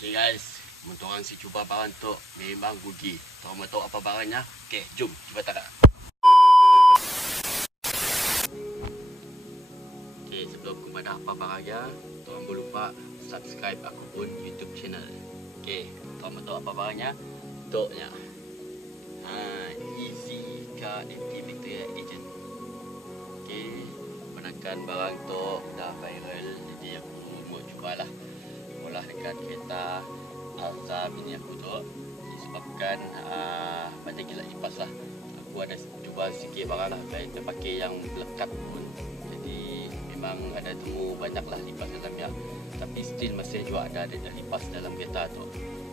Okay guys, untuk orang si cuba barang tu memang rugi. Tahu mau tahu apa barangnya? Okay, jom cuba tak. Okay, sebelum aku pada apa barangnya, tuan jangan lupa subscribe aku pun YouTube channel. Okay, tuan mau tahu apa barangnya? Toknya. Easy Car Anti-Bacterial Agent. Okay, penakan barang tu dah viral, jadi aku mau cubalah. Olah dekat kereta Alza bini aku tu disebabkan banyak gila lipas lah. Aku ada cuba sikit barang lah, baik terpakai yang melekat pun. Jadi memang ada temu banyak lah lipas dalamnya. Tapi still masih juga ada lipas dalam kereta tu.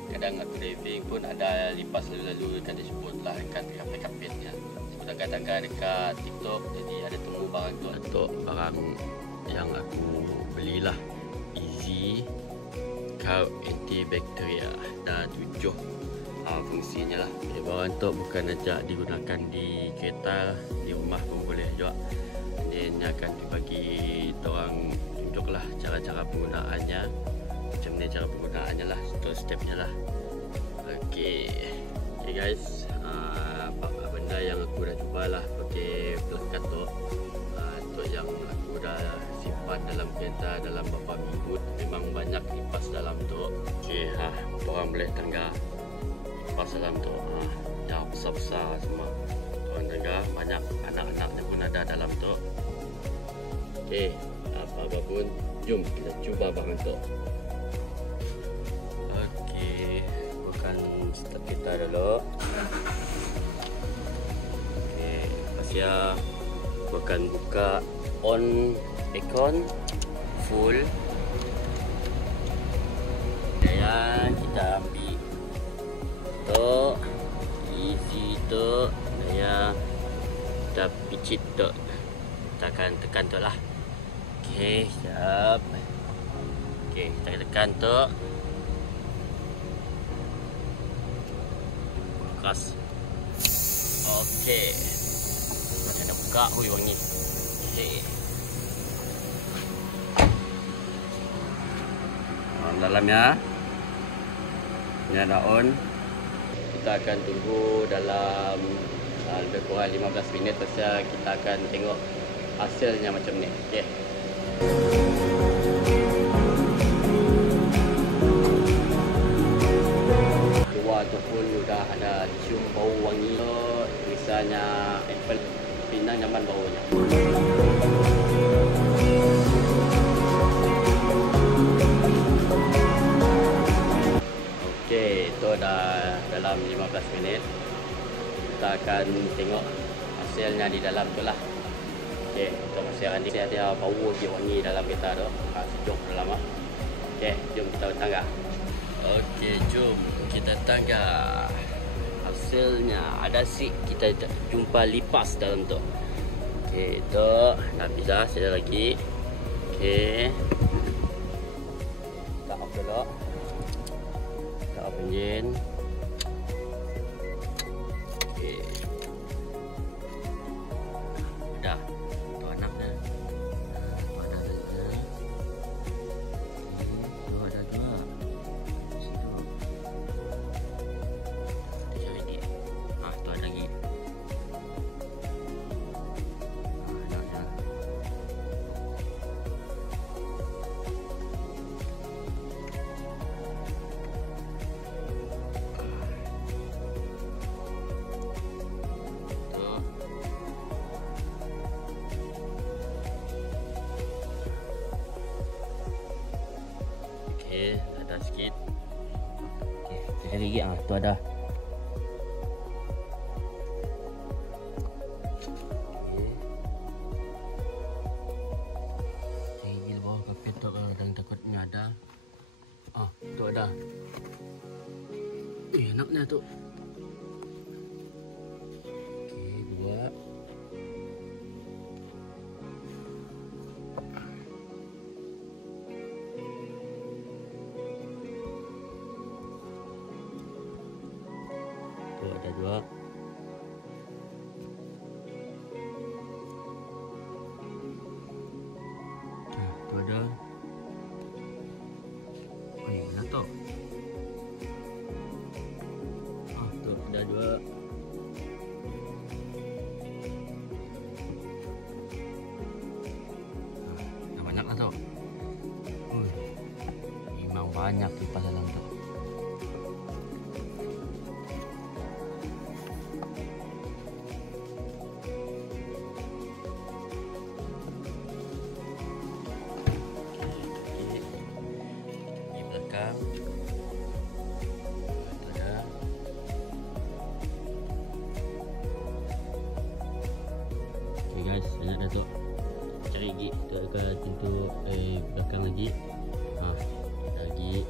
Kadang aku driving pun ada lipas lalu-lalu dekat dashboard lah, dekat kapit-kapitnya. Sebut tangga-tangga dekat TikTok, jadi ada temu barang tu. Untuk barang yang aku belilah Easy Car Antibacterial, dah 7 fungsinya lah. Okay, barang tu bukan saja digunakan di kereta, di rumah pun boleh juga. Ini akan dibagi orang tunjuklah cara-cara penggunaannya, macam ni cara penggunaannya lah, step-stepnya lah. Okay guys, apa benda yang aku dah cubalah pakai pelekat tu, untuk yang aku dah simpan dalam kereta dalam beberapa minggu. Memang banyak lipas dalam tu. Okay, orang boleh tangga lipas dalam tu, yang besar-besar semua. Orang tangga banyak, anak-anaknya pun ada dalam tu. Okay, apa-apa pun, jom kita cuba barang tu. Okay, bukan start kita dulu. Okay, pasal bukan buka on aircon full. Dan kita ambil tu Easy tu, ya kita picit tu, kita akan tekan tu lah. Okay, siap. Okay, kita tekan tu, keras. Okay, macam nak buka, hui wangi. Okay, dalamnya ini ada on. Kita akan tunggu dalam lebih kurang 15 minit, pasal kita akan tengok hasilnya macam ni. Okay. Luar tu pun sudah ada cium bau wangi. Misalnya apple, pinang nyaman baunya. Okay, itu dah dalam 15 minit. Kita akan tengok hasilnya di dalam tu lah. Okay, untuk hasil nanti ada bau lagi wangi dalam kereta tu. Sejuk dalam lah. Okay, jom kita tangga. Okay, jom kita tangga. Hasilnya ada sih, kita jumpa lipas dalam tu. Okay, itu dah bisa, ada lagi. Okay, kita off dulu. Kita off engine. Okay, dah. Tu anaknya. Tu ada lagi. Tu ada dua. Situ. Tiga lagi. Tu ada lagi. Dah. Okay, ada sikit. Okay, sekali lagi. Tu ada. Okay, gila bawah kapit tu kadang takutnya ada. Tu ada. Enaknya tu. Okay, dua. Tu ada dua. Tu ada. Oh, mana tu? 2. Dah banyak lah tu. Memang banyak lipas dalam tu. Di belakang. Okay guys, banyak dah tu. Cari gig tu ke pintu belakang lagi. Lagi.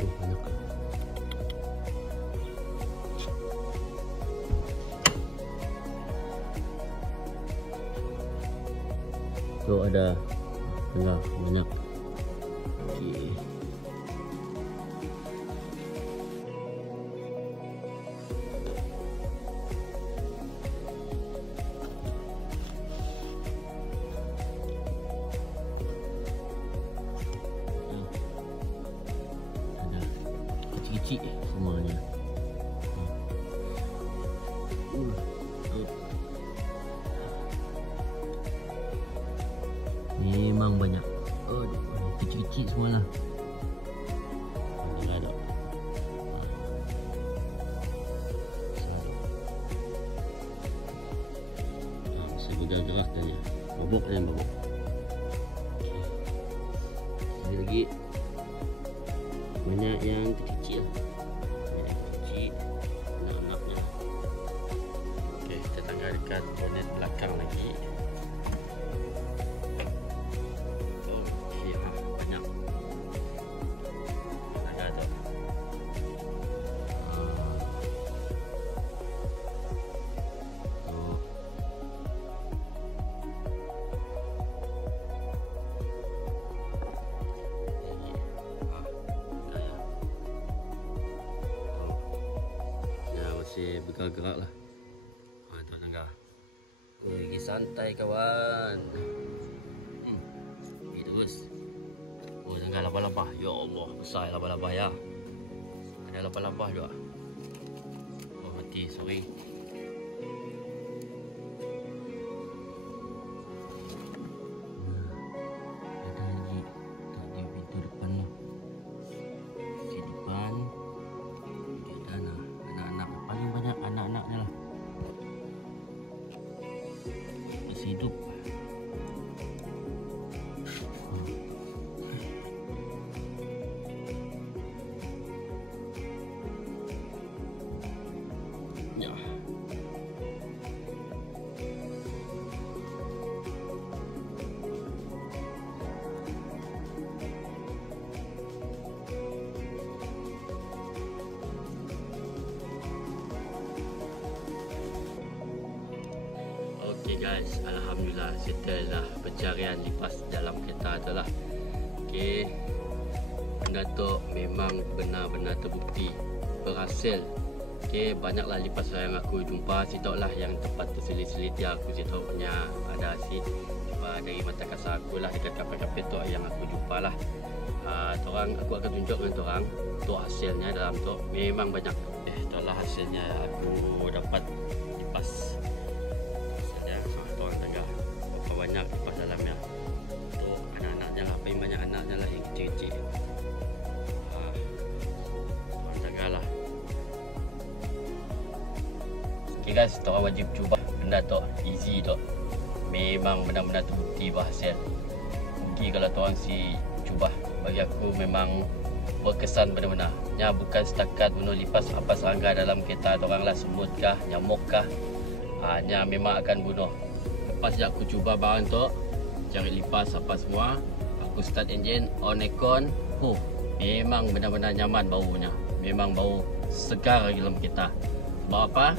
Banyak. Tu ada banyak. Okey. Ada kecil-kecil semuanya. Memang banyak. Kecil-kecil semualah. Ada ada. Saya gerak tadi. Bobok dan bobok. Okey. Lagi banyak yang kecil-kecil. Kecil. Anak-anaknya. Okey, kita tanggal dekat bonet belakang lagi. Masih bergerak lah. Tu tangga. Lagi santai kawan. Pergi terus. Tangga labah-labah. Ya Allah, besar labah-labah ya. Ada labah-labah juga. Mati, sorry. Ada lagi. Tak di pintu depan lah. Di depan. Paling banyak anak-anaknya lah. Masih hidup. Ya. Okay guys, alhamdulillah settle lah pencarian lipas dalam kereta tu lah. Okay, benda tu memang benar-benar terbukti berhasil. Okay, banyaklah lipas yang aku jumpa. Si tahu lah yang tempat terselit-seliti aku si tahu punya ada si dari mata kasar aku lah dekat kapal-kapal tu yang aku jumpa lah. Orang aku akan tunjuk dengan orang tu hasilnya dalam tu memang banyak. Itulah hasilnya aku dapat lipas. Banyak lipas dalamnya. Tu anak-anaknya lah, paling banyak anaknya lah yang kecil-kecil. Jaga lah. Okay guys, korang wajib cuba benda tu, easy tu. Memang benar-benar terbukti berhasil. Rugi kalau korang si cuba. Bagi aku memang berkesan benar-benar. Ya, bukan setakat bunuh lipas apa serangga dalam kereta korang lah, semut kah, nyamuk kah. Hanya memang akan bunuh. Lepas je aku cuba barang tu, cari lipas apa semua, aku start enjin, on aircon, memang benar-benar nyaman baunya. Memang bau segar lagi dalam kereta. Sebab apa?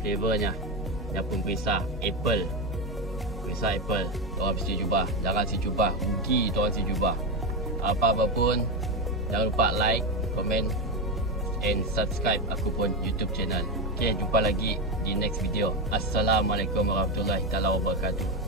Flavornya. yang pemerintah Apple. Pemerintah Apple, orang mesti jubah. Jangan si jubah, rugi orang si jubah. Apa-apa pun, jangan lupa like, komen and subscribe aku pun YouTube channel. Okay, jumpa lagi di next video. Assalamualaikum warahmatullahi wabarakatuh.